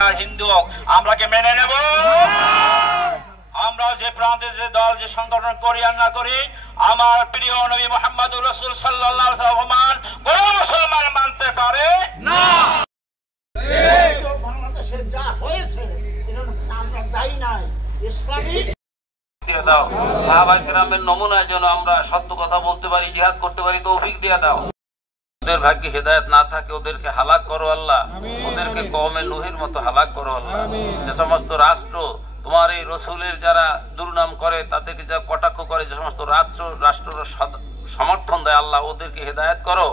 হিন্দু আমরা কি মেনে নেব? আমরা যে প্রান্তে যে দল যে সংগঠন করি আর না করি, আমার প্রিয় নবী মুহাম্মদুর রাসূল সাল্লাল্লাহু আলাইহি ওয়াসাল্লাম কোন মুসলমান মানতে পারে না। বাংলাদেশে যা হয়েছে এটা আমরা দায়ী নাই, ইসলামী দাও সাহাবায়ে কেরামের নমুনায় যেন আমরা সত্য কথা বলতে পারি, জিহাদ করতে পারি, তৌফিক দিয়ে দাও। ওদের ভাগ্যে হেদায়েত না থাকে ওদেরকে হালাক করো আল্লাহ, ওদেরকে কওমে নূহের মতো হালাক করো আল্লাহ। যে সমস্ত রাষ্ট্র তোমার এই রসুলের যারা দুর্নাম করে, তাদেরকে যা কটাক্ষ করে, যে সমস্ত রাষ্ট্র সমর্থন দেয় আল্লাহ, ওদেরকে হেদায়েত করো।